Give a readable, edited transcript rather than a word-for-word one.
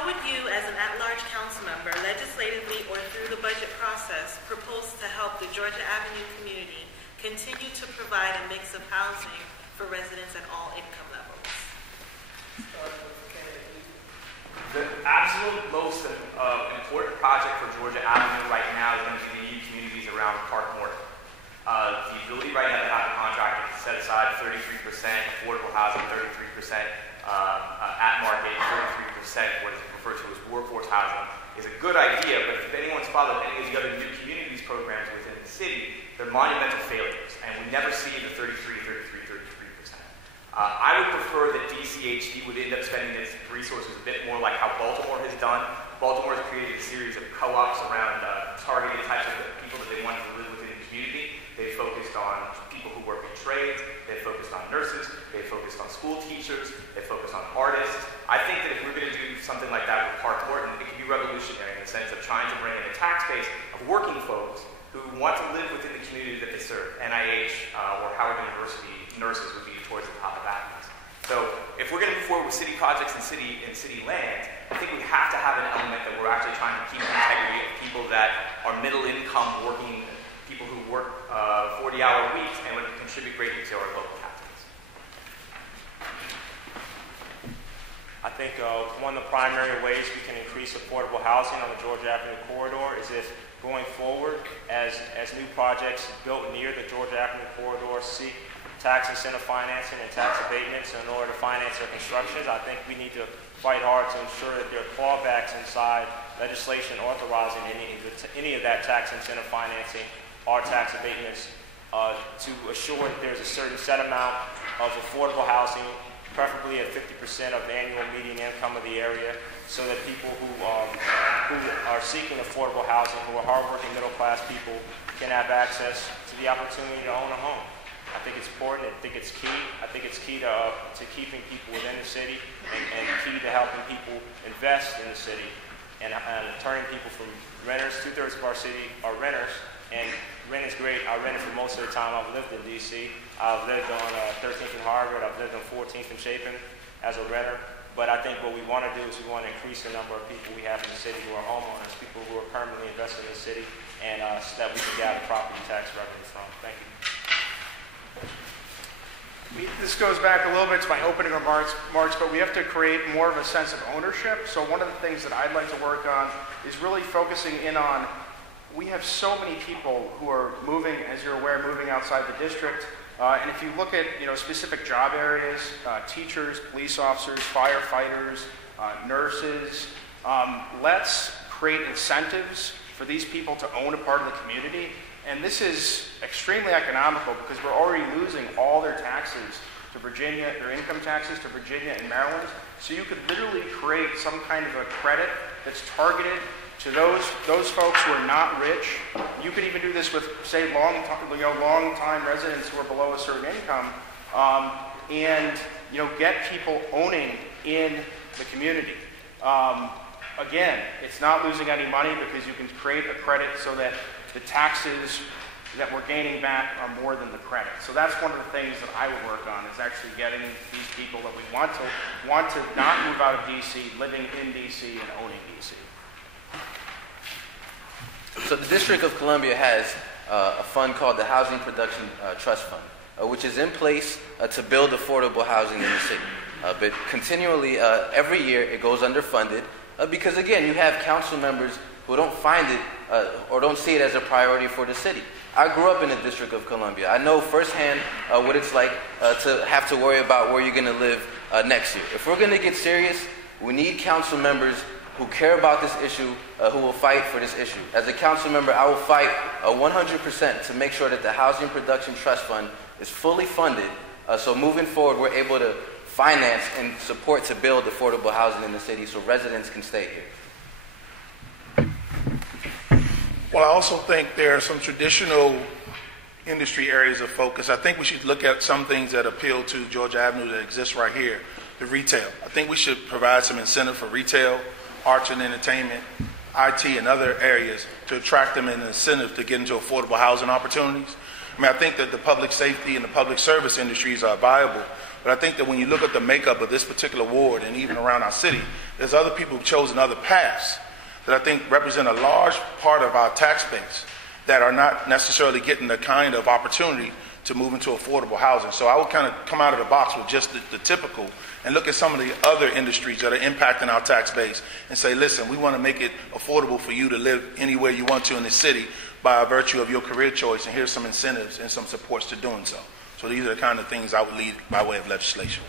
how would you, as an at-large council member, legislatively or through the budget process, propose to help the Georgia Avenue community continue to provide a mix of housing for residents at all income levels? The absolute most important project for Georgia Avenue right now is going to be the new communities around Parkview. The ability right now to have a contractor to set aside 33% affordable housing, 33% at market, 33% what is referred to as workforce housing is a good idea, but if anyone's followed any of the other new communities programs within the city, they're monumental failures, and we never see the 33%. I would prefer that DCHD would end up spending its resources a bit more like how Baltimore has done. Baltimore has created a series of co-ops around targeted types of people that they want to live within the community. They've focused on people who work in trades, they've focused on nurses, they've focused on school teachers, they've focused on artists. I think that if we're going to do something like that with Park Horton, it could be revolutionary in the sense of trying to bring in a tax base of working folks who want to live within the community that they serve. NIH or Howard University nurses would be towards the top of that list. So if we're going to move forward with city projects and city land, I think we have to have an element that we're actually trying to keep the integrity of people that are middle income working, people who work 40-hour weeks and would contribute greatly to our local tax base. I think one of the primary ways we can increase affordable housing on the Georgia Avenue corridor is if going forward, as new projects built near the Georgia Avenue corridor seek tax incentive financing and tax abatements in order to finance their constructions, I think we need to fight hard to ensure that there are clawbacks inside legislation authorizing any of that tax incentive financing or tax abatements to assure that there's a certain set amount of affordable housing, preferably at 50% of the annual median income of the area, so that people who are seeking affordable housing, who are hardworking middle-class people, can have access to the opportunity to own a home. I think it's important. I think it's key. I think it's key to keeping people within the city and key to helping people invest in the city and turning people from renters. 2/3 of our city are renters, and rent is great. I rented for most of the time I've lived in D.C. I've lived on 13th and Harvard. I've lived on 14th and Chapin as a renter. But I think what we want to do is we want to increase the number of people we have in the city who are homeowners, people who are permanently invested in the city, and so that we can gather property tax revenue from. Thank you. This goes back a little bit to my opening remarks, but we have to create more of a sense of ownership. So one of the things that I'd like to work on is really focusing in on, we have so many people who are moving, as you're aware, moving outside the district. And if you look at specific job areas, teachers, police officers, firefighters, nurses, let's create incentives for these people to own a part of the community. And this is extremely economical because we're already losing all their taxes to Virginia, their income taxes to Virginia and Maryland. So you could literally create some kind of a credit that's targeted to those folks who are not rich. You could even do this with, say, long-time residents who are below a certain income, and get people owning in the community. Again, it's not losing any money because you can create a credit so that the taxes that we're gaining back are more than the credit. So that's one of the things that I would work on, is actually getting these people that we want to not move out of D.C., living in D.C. and owning D.C. So the District of Columbia has a fund called the Housing Production Trust Fund, which is in place to build affordable housing in the city. But continually, every year, it goes underfunded because, again, you have council members who don't find it or don't see it as a priority for the city. I grew up in the District of Columbia. I know firsthand what it's like to have to worry about where you're going to live next year. If we're going to get serious, we need council members who care about this issue, who will fight for this issue. As a council member, I will fight 100% to make sure that the Housing Production Trust Fund is fully funded, so moving forward, we're able to finance and support to build affordable housing in the city so residents can stay here. Well, I also think there are some traditional industry areas of focus. I think we should look at some things that appeal to Georgia Avenue that exists right here, the retail. I think we should provide some incentive for retail, arts and entertainment, IT, and other areas to attract them in an incentive to get into affordable housing opportunities. I mean, I think that the public safety and the public service industries are viable, But I think that when you look at the makeup of this particular ward and even around our city, there's other people who've chosen other paths that I think represent a large part of our tax base that are not necessarily getting the kind of opportunity to move into affordable housing. So I would kind of come out of the box with just the typical and look at some of the other industries that are impacting our tax base and say, listen, we want to make it affordable for you to live anywhere you want to in the city by virtue of your career choice, and here's some incentives and some supports to doing so. So these are the kind of things I would lead by way of legislation.